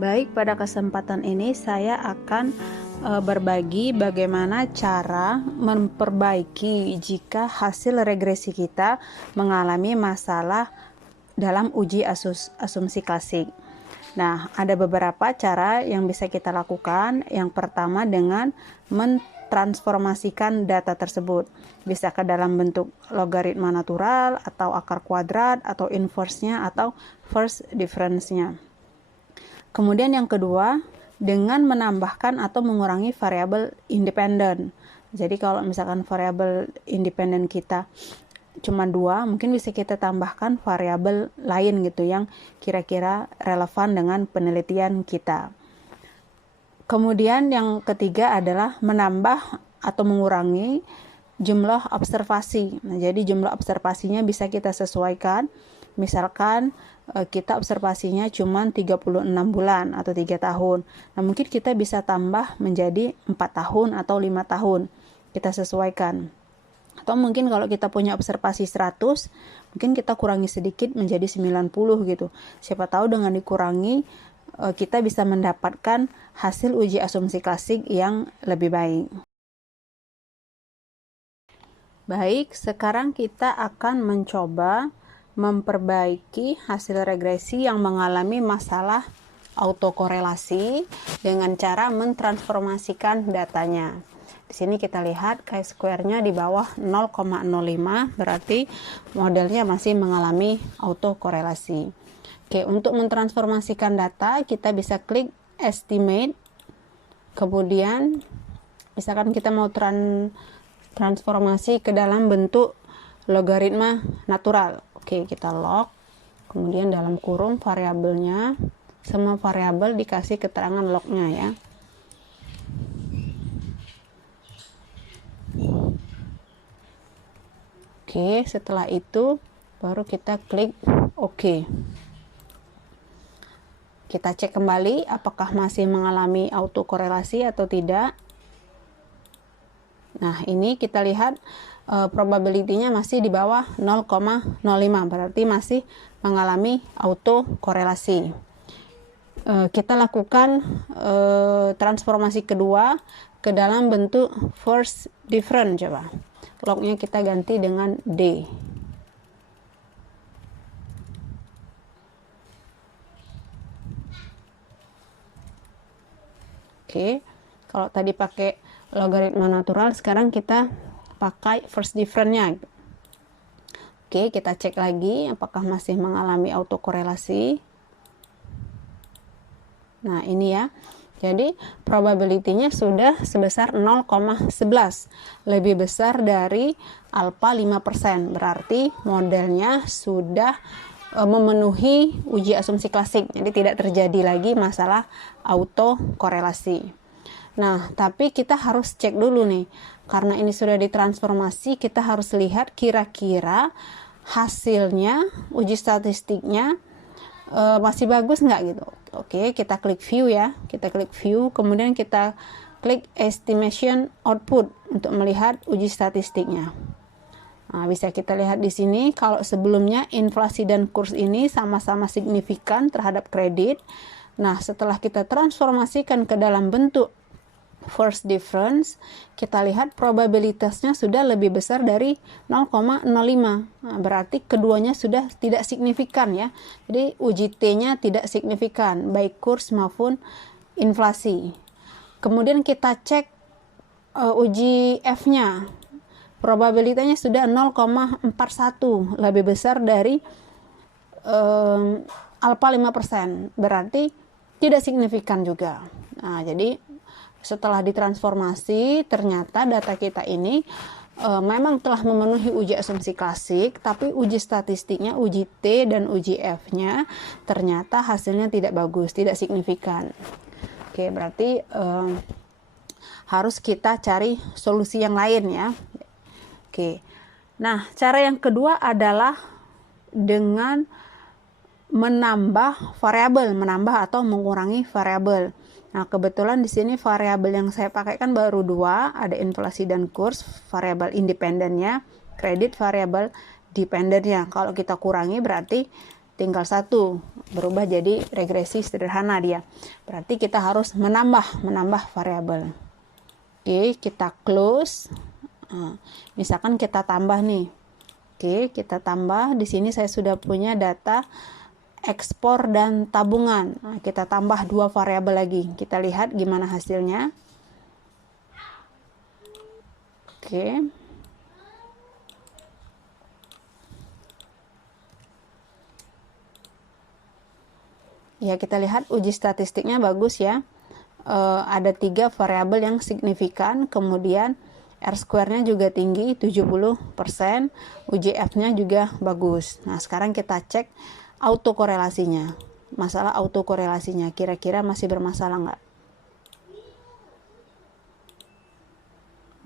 Baik, pada kesempatan ini saya akan berbagi bagaimana cara memperbaiki jika hasil regresi kita mengalami masalah dalam uji asumsi klasik. Nah, ada beberapa cara yang bisa kita lakukan. Yang pertama dengan mentransformasikan data tersebut. Bisa ke dalam bentuk logaritma natural, atau akar kuadrat, atau inverse-nya, atau first difference-nya. Kemudian yang kedua, dengan menambahkan atau mengurangi variabel independen. Jadi kalau misalkan variabel independen kita cuma 2, mungkin bisa kita tambahkan variabel lain gitu yang kira-kira relevan dengan penelitian kita. Kemudian yang ketiga adalah menambah atau mengurangi jumlah observasi. Nah, jadi jumlah observasinya bisa kita sesuaikan. Misalkan kita observasinya cuma 36 bulan atau 3 tahun. Nah, mungkin kita bisa tambah menjadi 4 tahun atau 5 tahun. Kita sesuaikan. Atau mungkin kalau kita punya observasi 100, mungkin kita kurangi sedikit menjadi 90 gitu. Siapa tahu dengan dikurangi, kita bisa mendapatkan hasil uji asumsi klasik yang lebih baik. Baik, sekarang kita akan mencoba memperbaiki hasil regresi yang mengalami masalah autokorelasi dengan cara mentransformasikan datanya. Di sini kita lihat chi-square-nya di bawah 0,05, berarti modelnya masih mengalami autokorelasi. Oke, untuk mentransformasikan data, kita bisa klik estimate. Kemudian, misalkan kita mau transformasi ke dalam bentuk logaritma natural. Oke, kita log, kemudian dalam kurung variabelnya, semua variabel dikasih keterangan lognya ya. Oke, setelah itu baru kita klik OK. Kita cek kembali apakah masih mengalami autokorelasi atau tidak. Nah, ini kita lihat probability-nya masih di bawah 0,05, berarti masih mengalami autokorelasi. Kita lakukan transformasi kedua ke dalam bentuk first difference. Coba lognya kita ganti dengan D. Oke, kalau tadi pakai logaritma natural, sekarang kita pakai first difference-nya. Oke, kita cek lagi apakah masih mengalami autokorelasi. Nah, ini ya. Jadi, probability-nya sudah sebesar 0,11. Lebih besar dari alpha 5%. Berarti modelnya sudah memenuhi uji asumsi klasik. Jadi, tidak terjadi lagi masalah autokorelasi. Nah, tapi kita harus cek dulu nih. Karena ini sudah ditransformasi, kita harus lihat kira-kira hasilnya, uji statistiknya masih bagus nggak gitu. Oke, kita klik view ya. Kita klik view, kemudian kita klik estimation output untuk melihat uji statistiknya. Nah, bisa kita lihat di sini kalau sebelumnya inflasi dan kurs ini sama-sama signifikan terhadap kredit. Nah, setelah kita transformasikan ke dalam bentuk first difference, kita lihat probabilitasnya sudah lebih besar dari 0,05. Nah, berarti keduanya sudah tidak signifikan ya. Jadi uji T-nya tidak signifikan, baik kurs maupun inflasi. Kemudian kita cek uji F-nya. Probabilitasnya sudah 0,41, lebih besar dari alpha 5%. Berarti tidak signifikan juga. Nah, jadi setelah ditransformasi, ternyata data kita ini memang telah memenuhi uji asumsi klasik, tapi uji statistiknya, uji T dan uji F-nya ternyata hasilnya tidak bagus, tidak signifikan. Oke, berarti harus kita cari solusi yang lain ya. Oke, nah cara yang kedua adalah dengan menambah variabel, menambah atau mengurangi variabel. Nah, kebetulan di sini variabel yang saya pakai kan baru 2, ada inflasi dan kurs, variabel independennya, kredit variabel dependennya. Kalau kita kurangi berarti tinggal 1, berubah jadi regresi sederhana dia. Berarti kita harus menambah variabel. Oke, kita close. Misalkan kita tambah nih. Oke, kita tambah. Di sini saya sudah punya data ekspor dan tabungan. Nah, kita tambah 2 variabel lagi. Kita lihat gimana hasilnya. Oke. Ya, kita lihat uji statistiknya bagus ya. Ada 3 variabel yang signifikan, kemudian R-square-nya juga tinggi 70%, UJF-nya juga bagus. Nah, sekarang kita cek autokorelasinya. Masalah autokorelasinya, kira-kira masih bermasalah nggak?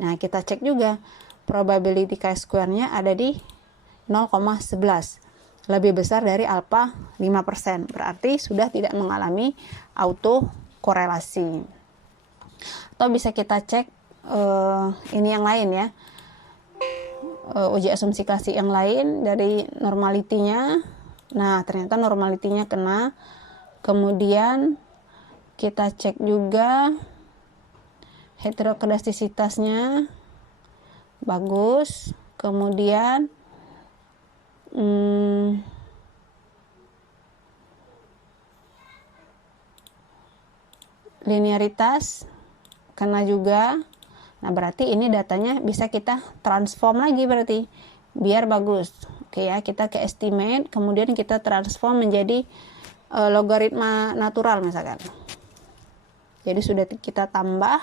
Nah, kita cek juga probability chi-square-nya ada di 0,11. Lebih besar dari alfa 5%. Berarti sudah tidak mengalami autokorelasi. Atau bisa kita cek ini yang lain ya. Uji asumsi klasik yang lain dari normalitinya. Nah, ternyata normalitinya kena. Kemudian kita cek juga heterokedastisitasnya bagus. Kemudian linearitas kena juga. Nah, berarti ini datanya bisa kita transform lagi berarti biar bagus. Oke ya, kita ke estimate, kemudian kita transform menjadi logaritma natural misalkan. Jadi sudah kita tambah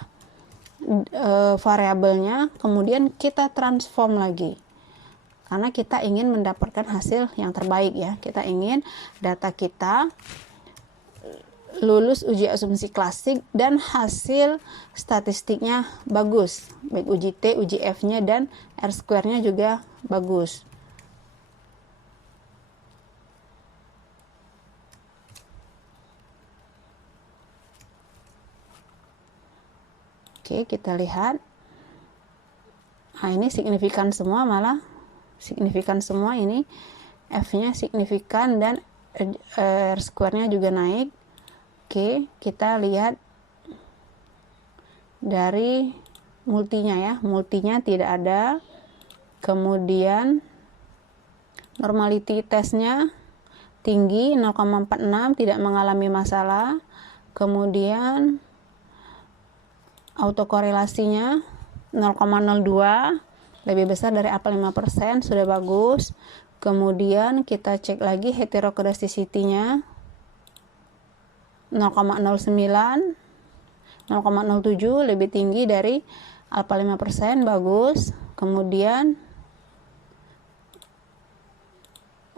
variabelnya, kemudian kita transform lagi. Karena kita ingin mendapatkan hasil yang terbaik ya. Kita ingin data kita lulus uji asumsi klasik dan hasil statistiknya bagus. Baik uji T, uji F-nya dan R-square-nya juga bagus. Oke, kita lihat. Nah, ini signifikan semua, malah signifikan semua ini. F-nya signifikan dan R-square-nya juga naik. Oke, kita lihat dari multinya ya. Multinya tidak ada. Kemudian normality testnya tinggi 0,46, tidak mengalami masalah. Kemudian autokorelasinya 0,02, lebih besar dari alfa 5%, sudah bagus. Kemudian kita cek lagi heterokedasticity-nya 0,09, 0,07, lebih tinggi dari alfa 5%, bagus. Kemudian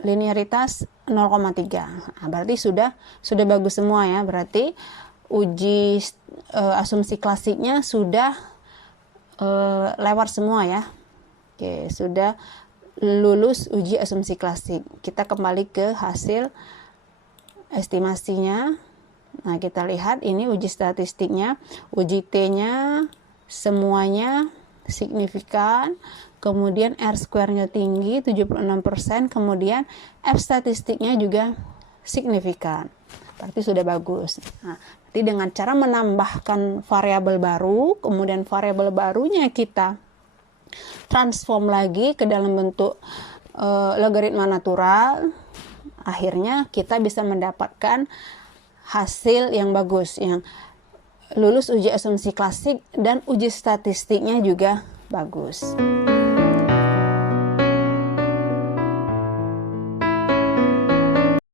linearitas 0,3. Nah, berarti sudah bagus semua ya. Berarti uji asumsi klasiknya sudah lewat semua ya. Oke, sudah lulus uji asumsi klasik. Kita kembali ke hasil estimasinya. Nah, kita lihat ini uji statistiknya, uji T-nya semuanya signifikan, kemudian R-square-nya tinggi 76%, kemudian F statistiknya juga signifikan. Berarti sudah bagus. Nah, nanti dengan cara menambahkan variabel baru, kemudian variabel barunya kita transform lagi ke dalam bentuk logaritma natural, akhirnya kita bisa mendapatkan hasil yang bagus, yang lulus uji asumsi klasik dan uji statistiknya juga bagus.